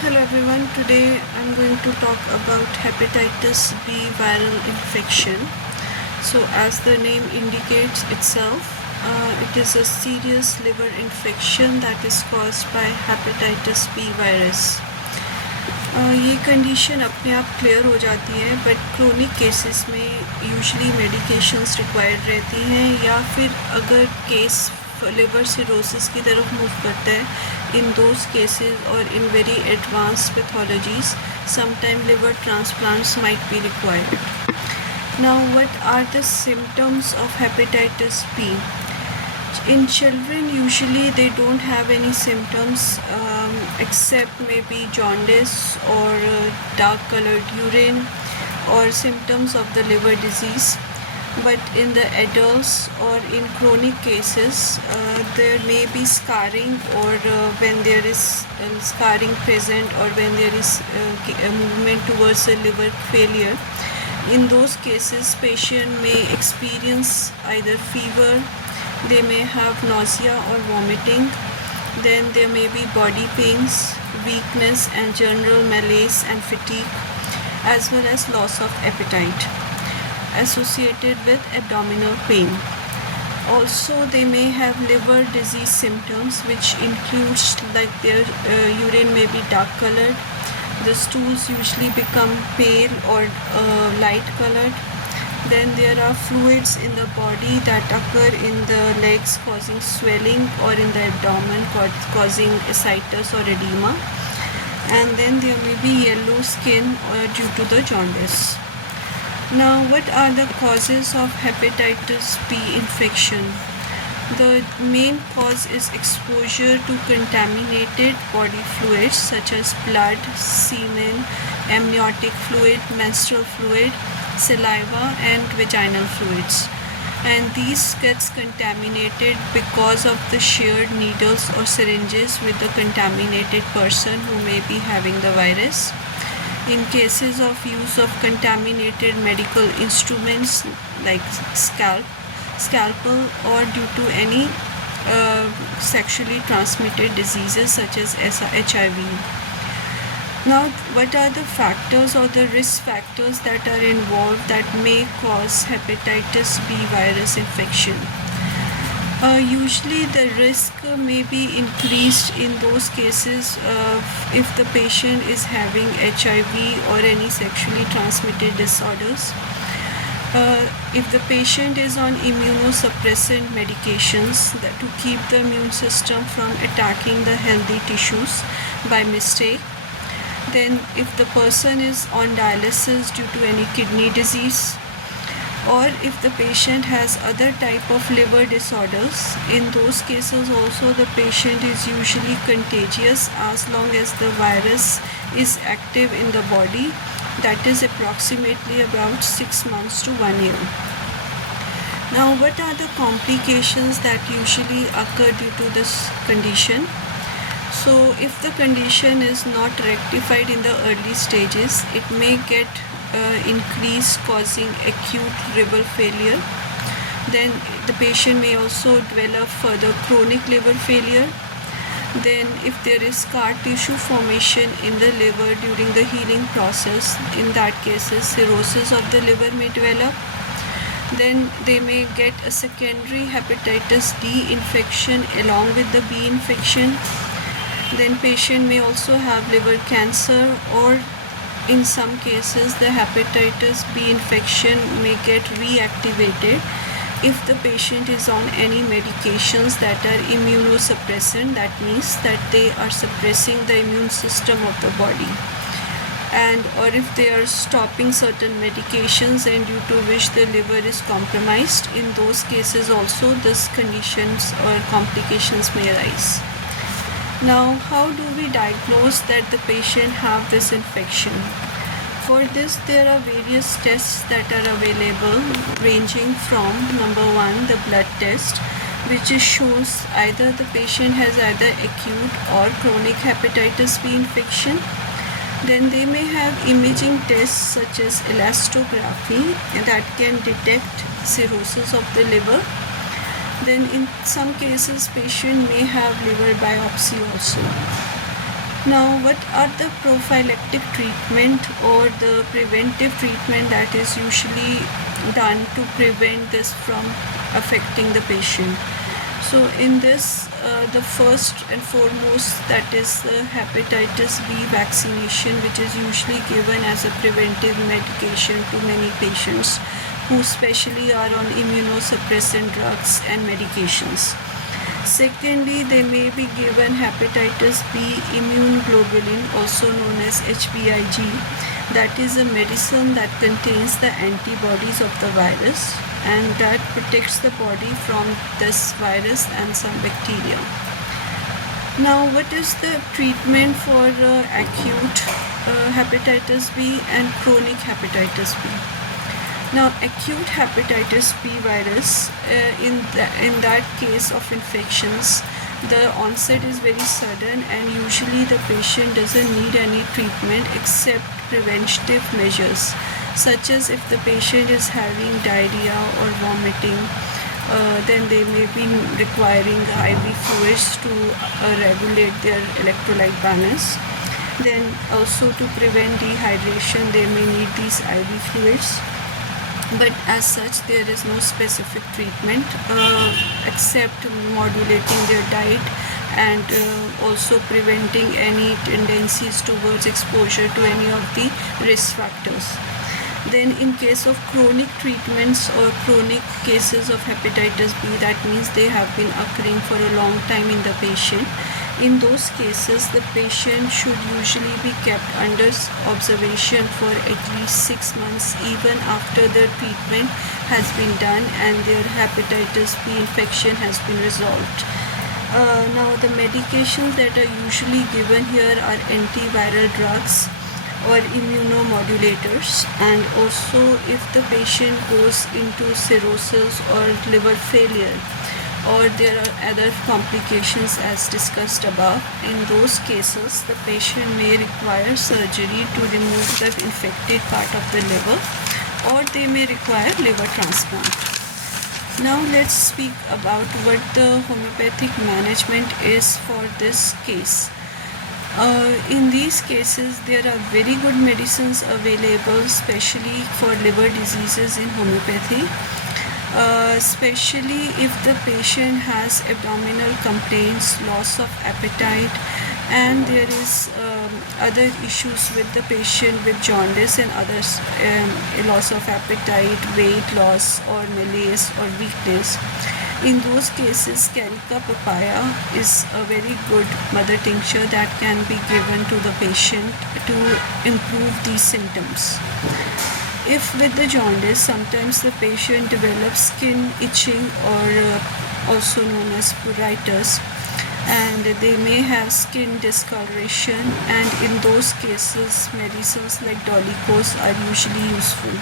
Hello everyone, today I'm going to talk about hepatitis B viral infection. So as the name indicates itself, it is a serious liver infection that is caused by hepatitis B virus. ये condition अपने आप clear हो जाती है but chronic cases में usually medications required रहती हैं या फिर अगर केस लिवर सिरोसिस की तरफ मूव करता है इन दोज केसेस और in very advance pathologies sometime liver transplants might be required. Now what are the symptoms of hepatitis B? In children usually they don't have any symptoms except maybe jaundice or dark colored urine or symptoms of the liver disease, but in the adults or in chronic cases there may be scarring or when there is scarring present or when there is a movement towards a liver failure. In those cases patient may experience either fever, they may have nausea or vomiting, then there may be body pains, weakness and general malaise and fatigue, as well as loss of appetite associated with abdominal pain. Also they may have liver disease symptoms which includes like their urine may be dark colored, the stools usually become pale or light colored. Then there are fluids in the body that occur in the legs causing swelling or in the abdomen causing ascites or edema. And then there may be yellow skin due to the jaundice. Now what are the causes of hepatitis B infection? The main cause is exposure to contaminated body fluids such as blood, semen, amniotic fluid, menstrual fluid, saliva and vaginal fluids, and these gets contaminated because of the shared needles or syringes with the contaminated person who may be having the virus. In cases of use of contaminated medical instruments like scalpel or due to any sexually transmitted diseases such as HIV. Now what are the factors or the risk factors that are involved that may cause hepatitis B virus infection? Usually the risk may be increased in those cases if the patient is having HIV or any sexually transmitted disorders. If the patient is on immunosuppressant medications to keep the immune system from attacking the healthy tissues by mistake, then if the person is on dialysis due to any kidney disease, or if the patient has other type of liver disorders, in those cases also the patient is usually contagious as long as the virus is active in the body, that is approximately about 6 months to 1 year. Now what are the complications that usually occur due to this condition? So if the condition is not rectified in the early stages, it may get increased causing acute liver failure. Then the patient may also develop further chronic liver failure. Then if there is scar tissue formation in the liver during the healing process, in that cases cirrhosis of the liver may develop. Then they may get a secondary hepatitis D infection along with the B infection. Then patient may also have liver cancer, or in some cases the hepatitis B infection may get reactivated if the patient is on any medications that are immunosuppressant. That means that they are suppressing the immune system of the body, and or if they are stopping certain medications and due to which the liver is compromised. In those cases also these conditions or complications may arise. Now how do we diagnose that the patient have this infection? For this there are various tests that are available, ranging from number 1 the blood test, which shows either the patient has either acute or chronic hepatitis B infection. Then they may have imaging tests such as elastography that can detect cirrhosis of the liver. Then in some cases patient may have liver biopsy also. Now, what are the prophylactic treatment or the preventive treatment that is usually done to prevent this from affecting the patient? So, in this, the first and foremost, that is the hepatitis B vaccination, which is usually given as a preventive medication to many patients who especially are on immunosuppressant drugs and medications. Secondly, they may be given hepatitis B immune globulin, also known as HBIG. That is a medicine that contains the antibodies of the virus and that protects the body from this virus and some bacteria. Now, what is the treatment for acute hepatitis B and chronic hepatitis B? Now, acute hepatitis B virus, in that case of infections, the onset is very sudden and usually the patient doesn't need any treatment except preventive measures, such as if the patient is having diarrhea or vomiting, then they may be requiring IV fluids to regulate their electrolyte balance. Then also to prevent dehydration, they may need these IV fluids. But as such, there is no specific treatment except modulating their diet and also preventing any tendencies towards exposure to any of the risk factors. Then in case of chronic treatments or chronic cases of hepatitis B, that means they have been occurring for a long time in the patient. In those cases, the patient should usually be kept under observation for at least 6 months even after the treatment has been done and their hepatitis B infection has been resolved. Now, the medications that are usually given here are antiviral drugs or immunomodulators, and also if the patient goes into cirrhosis or liver failure or there are other complications as discussed above, in those cases the patient may require surgery to remove the infected part of the liver or they may require liver transplant. Now let's speak about what the homeopathic management is for this case. In these cases, there are very good medicines available, especially for liver diseases in homeopathy. Especially if the patient has abdominal complaints, loss of appetite, and there is other issues with the patient with jaundice and others, loss of appetite, weight loss, or malaise or weakness. In those cases, Carica papaya is a very good mother tincture that can be given to the patient to improve these symptoms. If with the jaundice, sometimes the patient develops skin itching or also known as pruritus, and they may have skin discoloration, and in those cases medicines like Dolichos are usually useful.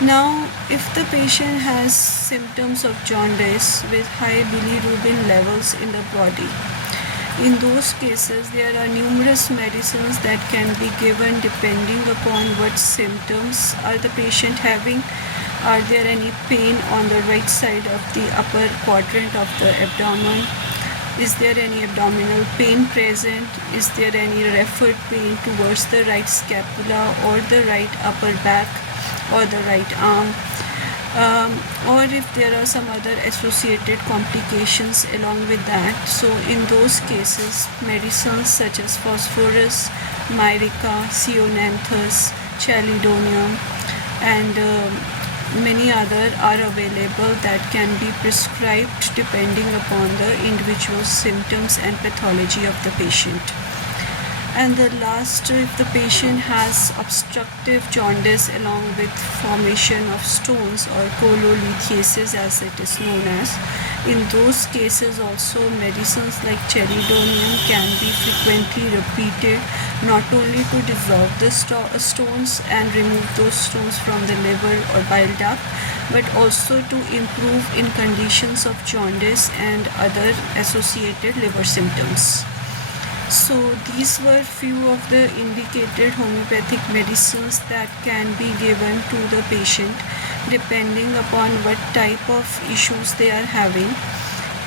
Now, if the patient has symptoms of jaundice with high bilirubin levels in the body, in those cases there are numerous medicines that can be given depending upon what symptoms are the patient having. Are there any pain on the right side of the upper quadrant of the abdomen? Is there any abdominal pain present? Is there any referred pain towards the right scapula or the right upper back or the right arm? Or if there are some other associated complications along with that. So in those cases, medicines such as phosphorus, myrica, ceonanthus, chalidonium, and many other are available that can be prescribed depending upon the individual symptoms and pathology of the patient. And the last, if the patient has obstructive jaundice along with formation of stones or cholelithiasis as it is known as, in those cases also medicines like chalidonium can be frequently repeated, not only to dissolve the stones and remove those stones from the liver or bile duct, but also to improve in conditions of jaundice and other associated liver symptoms. So these were few of the indicated homeopathic medicines that can be given to the patient depending upon what type of issues they are having.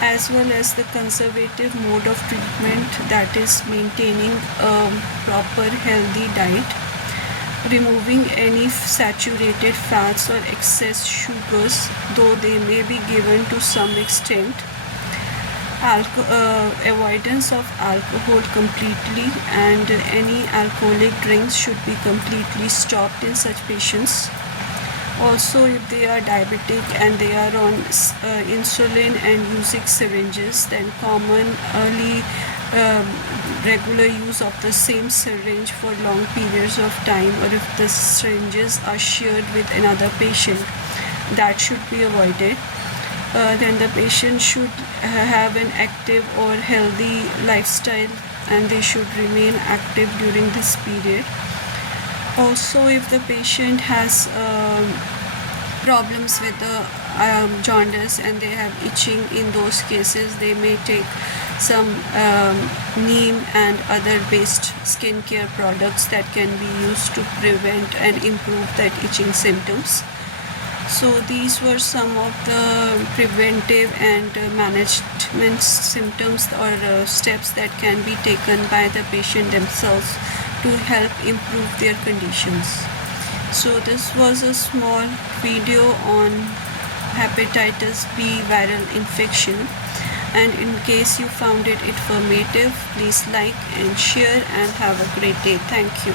as well as the conservative mode of treatment, that is maintaining a proper healthy diet, removing any saturated fats or excess sugars, though they may be given to some extent, avoidance of alcohol completely, and any alcoholic drinks should be completely stopped in such patients. Also, if they are diabetic and they are on insulin and using syringes, then commonly regular use of the same syringe for long periods of time, or if the syringes are shared with another patient, that should be avoided. Then the patient should have an active or healthy lifestyle, and they should remain active during this period. Also, if the patient has problems with the jaundice and they have itching, in those cases they may take some neem and other based skincare products that can be used to prevent and improve that itching symptoms. So these were some of the preventive and management symptoms or steps that can be taken by the patient themselves to help improve their conditions. So this was a small video on hepatitis B viral infection, and in case you found it informative, please like and share, and have a great day. Thank you.